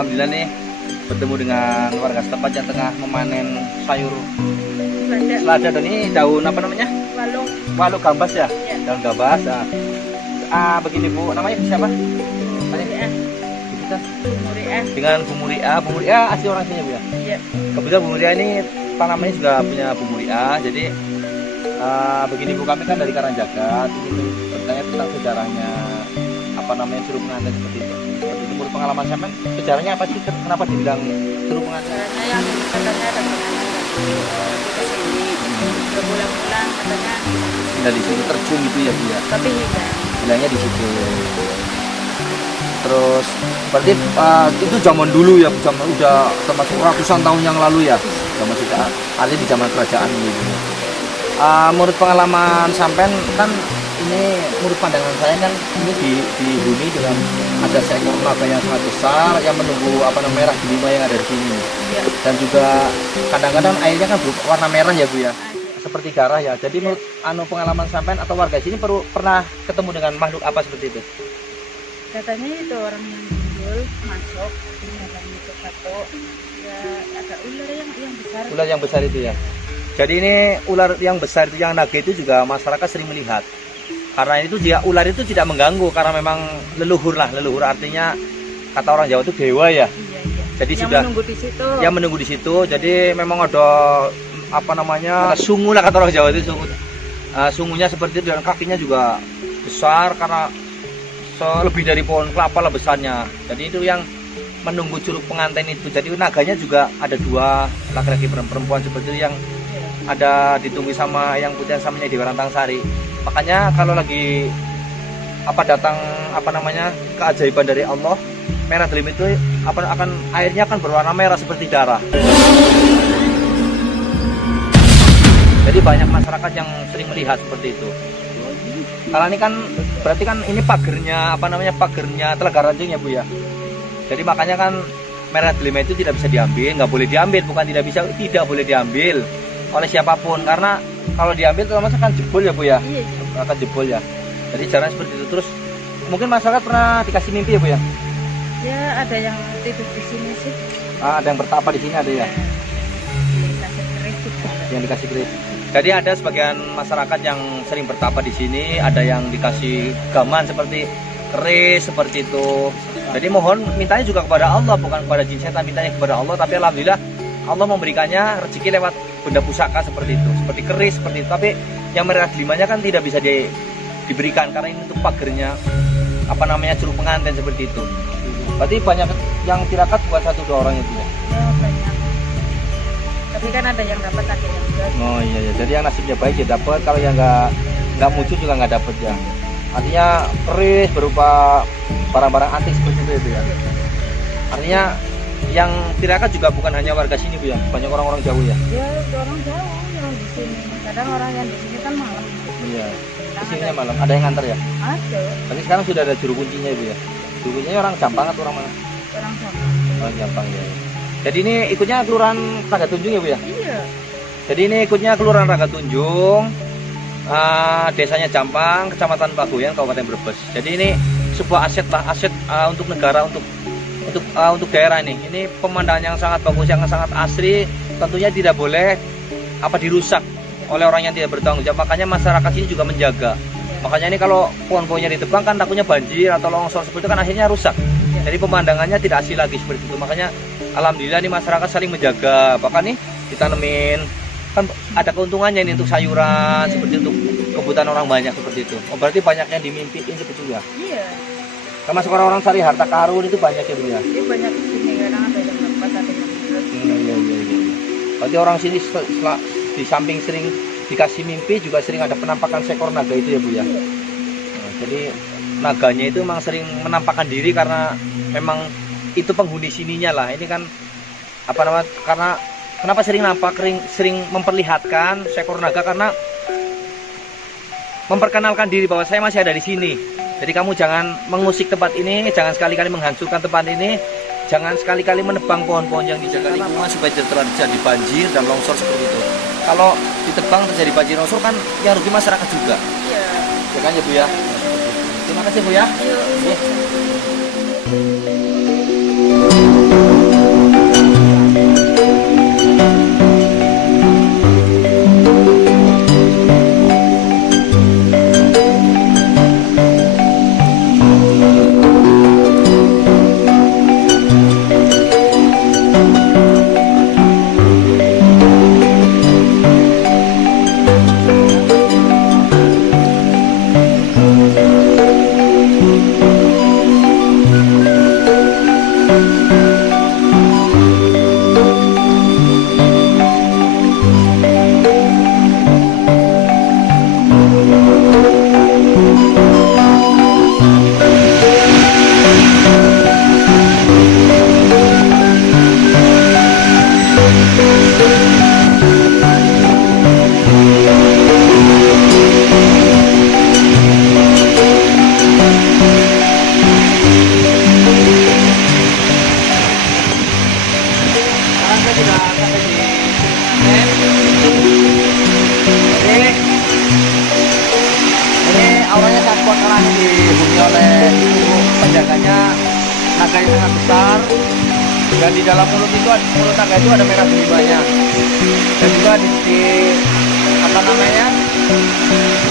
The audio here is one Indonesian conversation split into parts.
alhamdulillah nih bertemu dengan warga setempat yang tengah memanen sayur selada. Dan ini daun apa namanya? Walu gambas ya? Daun gambas. Begini Bu, namanya siapa? Dengan Bu Muria. Bu Muria asli orang sini Bu ya? Iya. Kebetulan Bu Muria ini tanamannya juga punya Bu Muria. Jadi begini Bu, kami kan dari Karangjagat. Ini bertanya tentang sejarahnya apa namanya curug pengantin seperti itu. Seperti itu menurut pengalaman saya, sejarahnya apa sih? Kenapa dibilang curug pengantin? Karena yang katanya ada pengantin ke sini berbulan-bulan katanya. Dari situ terjun gitu ya Bu ya? Tapi hilangnya di situ. Terus berarti itu zaman dulu ya, udah termasuk ratusan tahun yang lalu ya, zaman sudah ada di zaman kerajaan gitu. Menurut pengalaman sampean kan ini, menurut pandangan saya kan ini dihuni dengan ada seekor naga yang sangat besar yang menunggu apa namanya merah delima yang ada di sini. ya. Dan juga kadang-kadang airnya kan warna merah ya Bu ya, seperti darah ya. Jadi menurut pengalaman sampean atau warga sini pernah ketemu dengan makhluk apa seperti itu? Katanya itu orang yang muncul masuk katanya itu satu ya, ada ular yang besar. Ular yang besar itu ya. Jadi ini ular yang besar itu, yang naga itu juga masyarakat sering melihat. Karena itu dia, ular itu tidak mengganggu karena memang leluhur artinya kata orang Jawa itu dewa ya. Iya. Jadi yang sudah menunggu di situ. Yang menunggu di situ. Jadi memang ada apa namanya sungu lah kata orang Jawa itu, sungu. Sungunya seperti itu dan kakinya juga besar karena lebih dari pohon kelapa lah besarnya. Jadi itu yang menunggu curug pengantin itu. Jadi naganya juga ada dua, laki-laki perempuan seperti itu, yang ada ditunggu sama yang putih samanya di Rantang Sari. Makanya kalau lagi datang keajaiban dari Allah, merah delim itu airnya akan berwarna merah seperti darah. Jadi banyak masyarakat yang sering melihat seperti itu. Kalau ini kan berarti kan ini pagernya pagernya Telaga Ranjing ya Bu ya. Jadi makanya kan merah delima itu tidak bisa diambil, nggak boleh diambil, bukan tidak boleh diambil oleh siapapun, karena kalau diambil otomatis akan jebol ya Bu ya. Iya. Akan jebol ya. Jadi caranya seperti itu. Terus mungkin masyarakat pernah dikasih mimpi ya Bu ya? Ya ada yang tidur di sini sih. Ada yang bertapa di sini ada ya. Dikasih keris juga. Yang dikasih keris. Jadi ada sebagian masyarakat yang sering bertapa di sini, ada yang dikasih gaman seperti keris seperti itu. Jadi mohon mintanya juga kepada Allah, bukan kepada jin setan, mintanya kepada Allah. Tapi alhamdulillah Allah memberikannya rezeki lewat benda pusaka seperti itu, seperti keris seperti itu. Tapi yang merah delimanya kan tidak bisa diberikan karena ini untuk pagernya curug pengantin seperti itu. Berarti banyak yang tirakat, bukan 1-2 orang itu ya. Ya banyak. Tapi kan ada yang dapat, ada yang enggak. Oh iya. Jadi yang nasibnya baik ya dapat, kalau yang nggak muncul juga nggak dapat ya. Artinya keris berupa barang-barang antik seperti itu ya. Artinya yang tirakat juga bukan hanya warga sini Bu ya, banyak orang-orang jauh ya. Ya orang jauh yang di sini. Kadang orang yang di sini kan malam. Iya. Kesininya malam. Ada yang nganter ya? Ada. Tapi sekarang sudah ada juru kuncinya Bu ya. Juru kuncinya orang Jampang atau orang mana? Orang sama. Orang Jampang ya. Jadi ini ikutnya Kelurahan Ragatunjung ya Bu ya? Iya. Jadi ini ikutnya Kelurahan Ragatunjung, desanya Jampang, Kecamatan Pagoyan, Kabupaten Brebes. Jadi ini sebuah aset untuk negara, untuk daerah ini. Ini pemandangan yang sangat bagus, yang sangat asri. Tentunya tidak boleh dirusak oleh orang yang tidak bertanggung jawab. Makanya masyarakat sini juga menjaga. Makanya ini kalau pohon-pohonnya ditebang kan takutnya banjir atau longsor seperti itu kan akhirnya rusak. Jadi pemandangannya tidak asli lagi seperti itu. Makanya alhamdulillah nih masyarakat saling menjaga. Bahkan nih ditanemin kan ada keuntungannya ini untuk sayuran, seperti untuk kebutuhan orang banyak seperti itu. Oh berarti banyak yang dimimpiin seperti itu ya? Iya. Termasuk orang-orang cari harta karun itu banyak ya Bu ya? Ini banyak di sini, kadang ada yang dapat, ada yang enggak. Iya. Berarti orang sini di samping sering dikasih mimpi juga sering ada penampakan seekor naga itu ya Bu ya? Nah, jadi naganya itu memang sering menampakkan diri karena memang itu penghuni sininya lah. Ini kan karena kenapa sering nampak, sering memperlihatkan seekor naga, karena memperkenalkan diri bahwa saya masih ada di sini. Jadi kamu jangan mengusik tempat ini, jangan sekali-kali menghancurkan tempat ini, jangan sekali-kali menebang pohon-pohon yang dijaga lingkungan supaya tidak terjadi banjir dan longsor seperti itu. Kalau ditebang terjadi banjir longsor kan yang rugi masyarakat juga. Iya. Ya kan ya Bu ya? Terima kasih Bu ya. Yuk. kita sudah sampai di pengantin. Ini auranya sangat kuat karena ini dihuni oleh itu penjaganya naga yang sangat besar, dan di dalam mulut naga itu ada merah delimanya, dan juga di apa namanya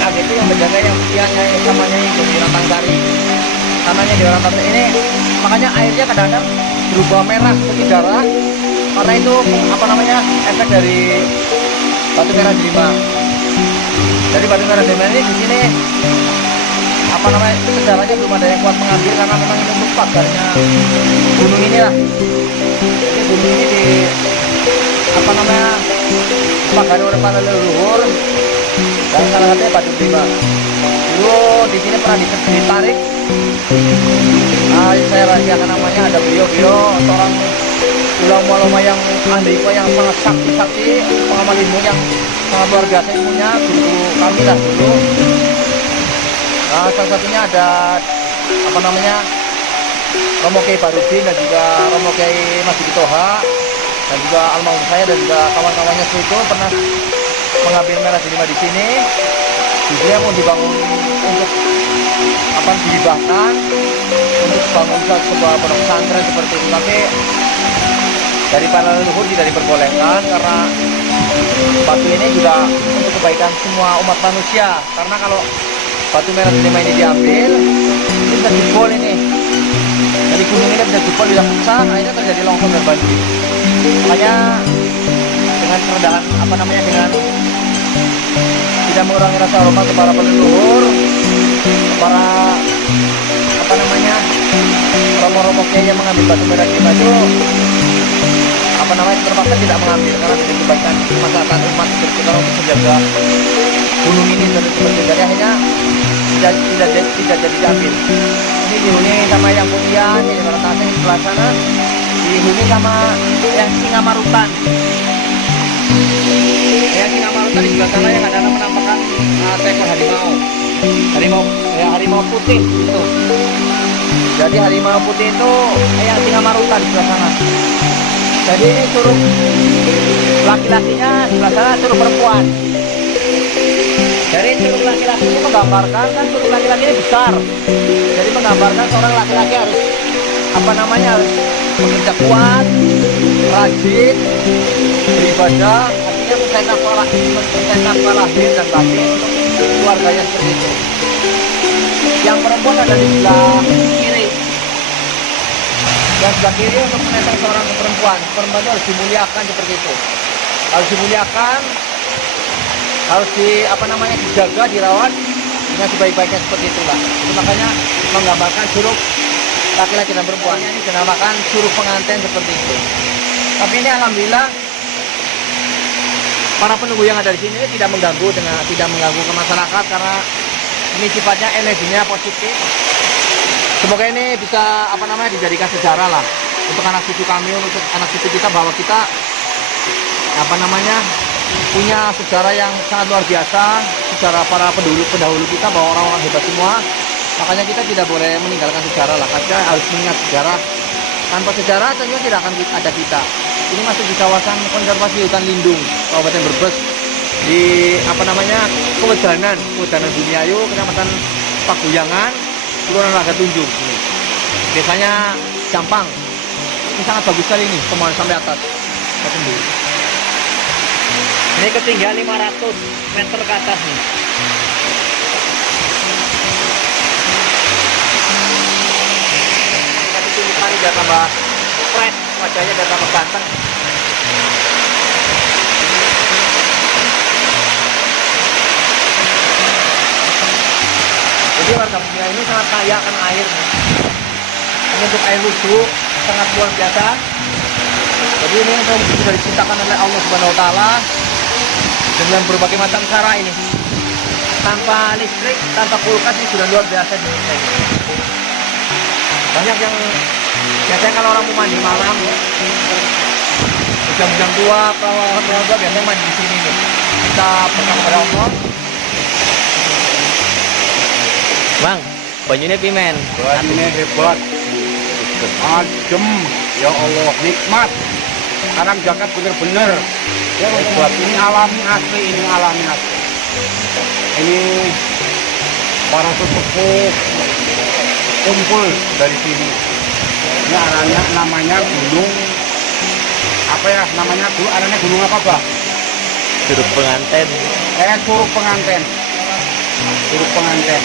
naga itu yang menjaga yang usianya yang samanya itu di Rantang Sari, namanya di Rantang Sari ini, makanya airnya kadang-kadang berubah merah seperti darah karena itu apa namanya efek dari batu merah delima. Jadi batu merah delima ini di sini apa namanya sejarahnya belum ada yang kuat mengambil karena memang ini untuk pagarnya gunung ini lah. Jadi gunung ini di apa namanya pagari oleh para leluhur, dan salah satunya batu delima. Dulu di sini pernah ditarik. Saya rahasiakan namanya, ada beliau seorang ulama-ulama yang ahli yang sangat sakti pengamal ilmu yang sangat luar biasa ilmunya, guru kami lah dulu. Salah satunya ada apa namanya Romo Kiai Barudin, dan juga Romo Kiai Masjid Toha, dan juga almarhum saya dan juga kawan-kawannya itu pernah mengambil merah delima di sini. Dia mau dibangun untuk apa, dihibahkan untuk bangun sebuah pondok pesantren seperti itu, tapi dari para leluhur tidak diperbolehkan karena batu ini juga untuk kebaikan semua umat manusia. Karena kalau batu merah delima ini diambil, ini bisa jebol ini. Dari gunung ini bisa jebol, bisa pecah, akhirnya terjadi longsor dan banjir. Makanya dengan kerendahan apa namanya, dengan tidak mengurangi rasa hormat kepada leluhur, para apa namanya romo-romo kiai yang mengambil batu merah delima itu apa namanya terpaksa tidak mengambil karena tidak kebaikan masyarakat umat seperti kita untuk menjaga gunung ini dari akhirnya tidak jadi diambil. Ini dihuni sama yang Putian, ini Baratase di sebelah sana, dihuni sama yang Singamarutan. Ya, Singamarutan di sebelah sana yang ada penampakan seekor harimau putih itu. Jadi harimau putih itu yang Singamarutan di sebelah sana. Jadi ini curug laki-lakinya sebelah sana, curug perempuan. Dari curug laki-laki ini menggambarkan, kan curug laki-laki ini besar, jadi menggambarkan seorang laki-laki harus apa namanya, harus bekerja kuat, rajin, beribadah, artinya mencari nafkah lahir dan batin untuk keluarganya seperti itu. Yang perempuan ada di sebelah kiri. Yang sebelah kiri untuk menentang seorang perempuan itu harus dimuliakan seperti itu, harus dimuliakan, harus apa namanya dijaga, dirawat dengan sebaik-baiknya seperti itulah. Itu makanya menggambarkan curug laki-laki dan perempuan ini dinamakan curug pengantin seperti itu. Tapi ini alhamdulillah para penunggu yang ada di sini tidak mengganggu ke masyarakat karena ini sifatnya energinya positif. Semoga ini bisa apa namanya dijadikan sejarah lah untuk anak cucu kami, untuk anak cucu kita, bahwa kita apa namanya punya sejarah yang sangat luar biasa, sejarah para pendahulu kita, bahwa orang-orang hebat semua. Makanya kita tidak boleh meninggalkan sejarah lah, kita harus mengingat sejarah. Tanpa sejarah tentunya tidak akan ada kita. Ini masuk di kawasan konservasi hutan lindung Kabupaten Brebes, di apa namanya Kewedanan Bumiayu, Kecamatan Paguyangan, Kelurahan Raga Tunjung. Ini desanya Jampang. Ini sangat bagus sekali ini, pemandangan sampai atas. Ini ketinggian 500 meter ke atas nih. Kasih tunjukkan biar tambah fresh, wajahnya biar tambah ganteng. Jadi warga Bumia ini sangat kaya akan air. Ini untuk air wudhu sangat luar biasa. Jadi ini untuk sudah diciptakan oleh Allah Subhanahu Wa Taala dengan berbagai macam cara ini. Tanpa listrik, tanpa kulkas, ini sudah luar biasa di Indonesia ini. Banyak yang biasanya kalau orang mau mandi malam, jam-jam tua, kalau biasanya mandi di sini nih. Kita berkah kepada Allah. Bang, banyunya pimen. Banyunya hebat, adem, ya Allah, nikmat. Karang jakat bener-bener. Ya, buat ini alami asli, ini alami asli. Ini para sesepuh kumpul dari sini. Ini arahnya namanya gunung apa ya? Namanya dulu arahnya gunung apa, Pak? Curug Penganten. Curug Penganten. Curug Penganten.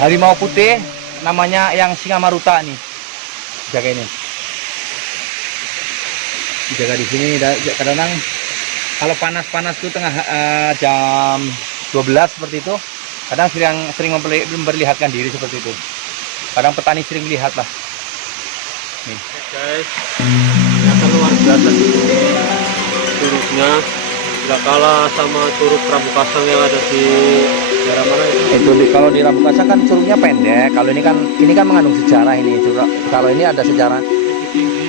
Harimau putih namanya yang Singamaruta nih. Jaga ini. Jaga di sini kadang-kadang kalau panas-panas tuh tengah jam 12 seperti itu. Kadang sering memperlihatkan diri seperti itu. Kadang petani sering melihat lah. Nih. Guys, ternyata luar biasa di sini curugnya. Gak kalah sama curug Prabu-Kasang yang ada di daerah mana itu? Kalau di Prabu-Kasang kan curugnya pendek. Kalau ini kan mengandung sejarah ini. Kalau ini ada sejarah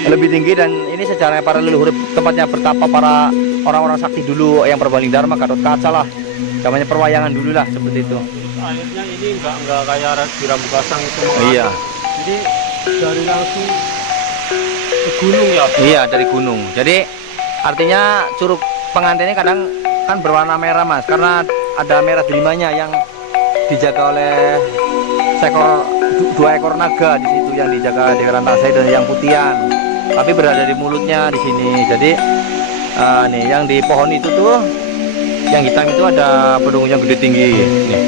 lebih tinggi dan ini sejarahnya para leluhur, tempatnya bertapa para orang-orang sakti dulu yang berbaling dharma, Gatot Kaca lah. Namanya perwayangan dulu lah seperti itu. Airnya ini nggak kayak di Prabu-Kasang itu. Iya. Jadi dari langsung ke gunung ya? Iya, dari gunung. Jadi artinya curug Penganten ini kadang kan berwarna merah, Mas, karena ada merah delimanya yang dijaga oleh dua ekor naga di situ yang dijaga di Rantasai, dan yang putihan tapi berada di mulutnya di sini. Jadi nih yang di pohon itu tuh yang hitam itu ada pedungnya gede tinggi nih.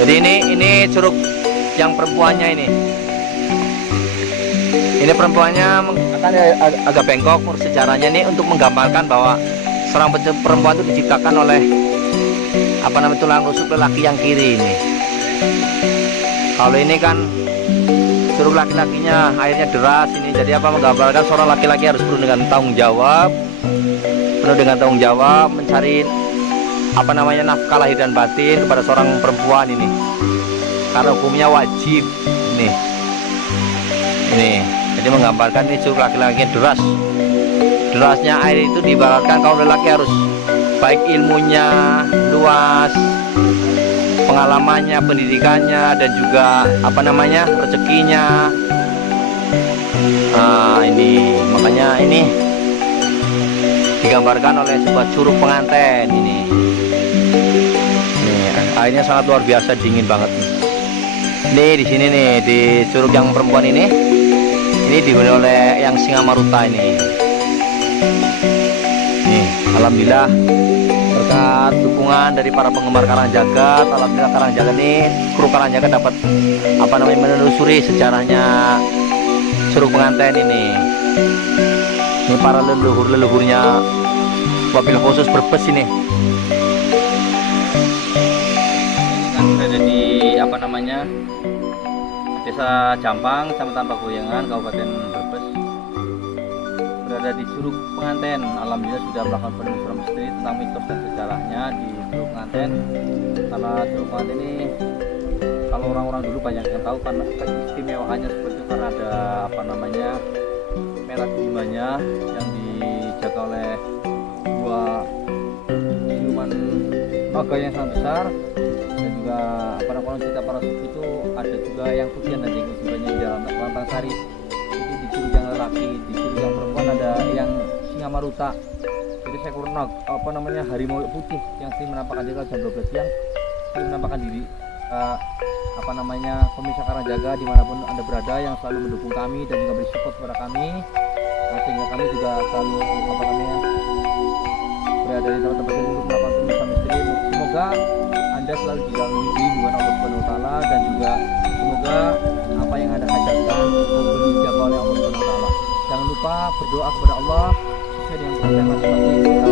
Jadi ini curug yang perempuannya ini. Ini perempuannya kan agak bengkok. Sejarahnya ini untuk menggambarkan bahwa seorang perempuan itu diciptakan oleh tulang rusuk lelaki yang kiri ini. Kalau ini kan curug laki-lakinya airnya deras ini. Jadi menggambarkan seorang laki-laki harus penuh dengan tanggung jawab, mencari nafkah lahir dan batin kepada seorang perempuan ini. Karena hukumnya wajib nih. Ini jadi menggambarkan ini curug laki-laki derasnya air itu diibaratkan kaum lelaki harus baik ilmunya luas, pengalamannya, pendidikannya, dan juga rezekinya. Ini makanya ini digambarkan oleh sebuah curug pengantin ini. Nih, airnya sangat luar biasa, dingin banget nih. Nih di sini nih di curug yang perempuan ini dihuni oleh yang Singa Maruta ini. Nih, alhamdulillah berkat dukungan dari para penggemar Karangjagat, alhamdulillah Karangjagat ini, kru Karangjagat dapat menelusuri sejarahnya curug pengantin ini. Ini para leluhurnya wabil khusus Brebes ini. Ini kan berada di Desa Jampang, Kecamatan Pagoyangan, Kabupaten Brebes. Berada di curug pengantin. Alhamdulillah sudah melakukan penelusuran misteri tentang mitos dan sejarahnya di curug pengantin. Karena curug pengantin ini, kalau orang-orang dulu banyak yang tahu karena keistimewaannya seperti itu, karena ada merah gimanya yang dijaga oleh dua siluman naga yang sangat besar, dan juga konon cerita para suku itu ada juga yang Pujian dan Jenggot Jimbanya di dalam Lantang Sari. Itu di curug yang lelaki, di curug yang perempuan ada yang Singa Maruta. Jadi seekor harimau putih yang sering menampakkan diri jam 12 siang, sering menampakkan diri. Pemirsa Karangjaga dimanapun Anda berada yang selalu mendukung kami dan juga beri support kepada kami, sehingga kami juga selalu berada di tempat-tempat ini untuk melakukan penelusuran misteri. Semoga Anda selalu dilindungi Allah Subhanahu wa taala, dan juga semoga apa yang Anda hajatkan dijabah oleh Allah Subhanahu wa taala. Jangan lupa berdoa kepada Allah sesuai dengan proses masing-masing.